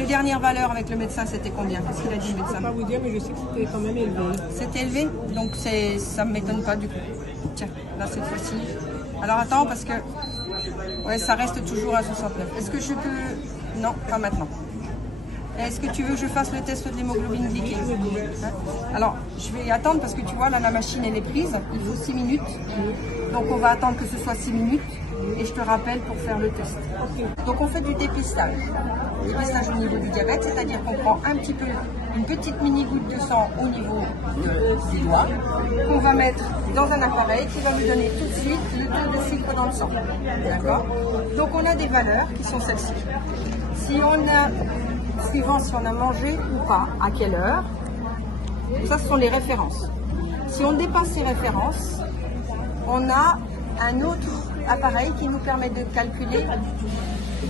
le dernière valeur avec le médecin, c'était combien? Qu'est-ce qu'il a dit le médecin? Je ne peux pas vous dire, mais je sais que c'était quand même élevé. C'était élevé, donc ça ne m'étonne pas du coup. Tiens, là cette fois-ci. Alors attends, parce que ouais, ça reste toujours à 69. Est-ce que je peux... Non, pas maintenant. Est-ce que tu veux que je fasse le test de l'hémoglobine glyquée? Alors, je vais attendre parce que tu vois, là, la machine, elle est prise. Il faut 6 minutes. Donc, on va attendre que ce soit 6 minutes. Et je te rappelle pour faire le test. Donc, on fait du dépistage. Dépistage au niveau du diabète, c'est-à-dire qu'on prend un petit peu, une petite mini-goutte de sang au niveau du doigt, qu'on va mettre dans un appareil qui va nous donner tout de suite le taux de sucre dans le sang. D'accord? Donc, on a des valeurs qui sont celles-ci. Si on a... suivant si on a mangé ou pas, à quelle heure. Ça, ce sont les références. Si on dépasse ces références, on a un autre appareil qui nous permet de calculer,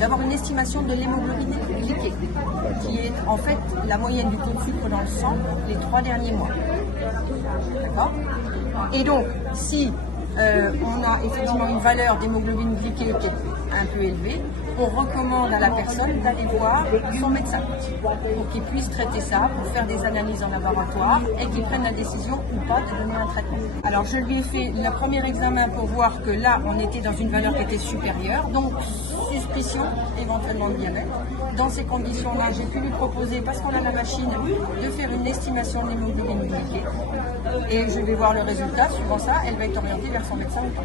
d'avoir une estimation de l'hémoglobine glyquée, qui est en fait la moyenne du taux de sucre dans le sang les 3 derniers mois. D'accord? Et donc, si on a effectivement une valeur d'hémoglobine glyquée qui est un peu élevée, on recommande à la personne d'aller voir son médecin pour qu'il puisse traiter ça, pour faire des analyses en laboratoire et qu'il prenne la décision ou pas de donner un traitement. Alors je lui ai fait le premier examen pour voir que là on était dans une valeur qui était supérieure, donc suspicion éventuellement de diabète. Dans ces conditions-là, j'ai pu lui proposer, parce qu'on a la machine, de faire une estimation de l'hémoglobine glyquée et je vais voir le résultat. Suivant ça, elle va être orientée vers son médecin ou pas.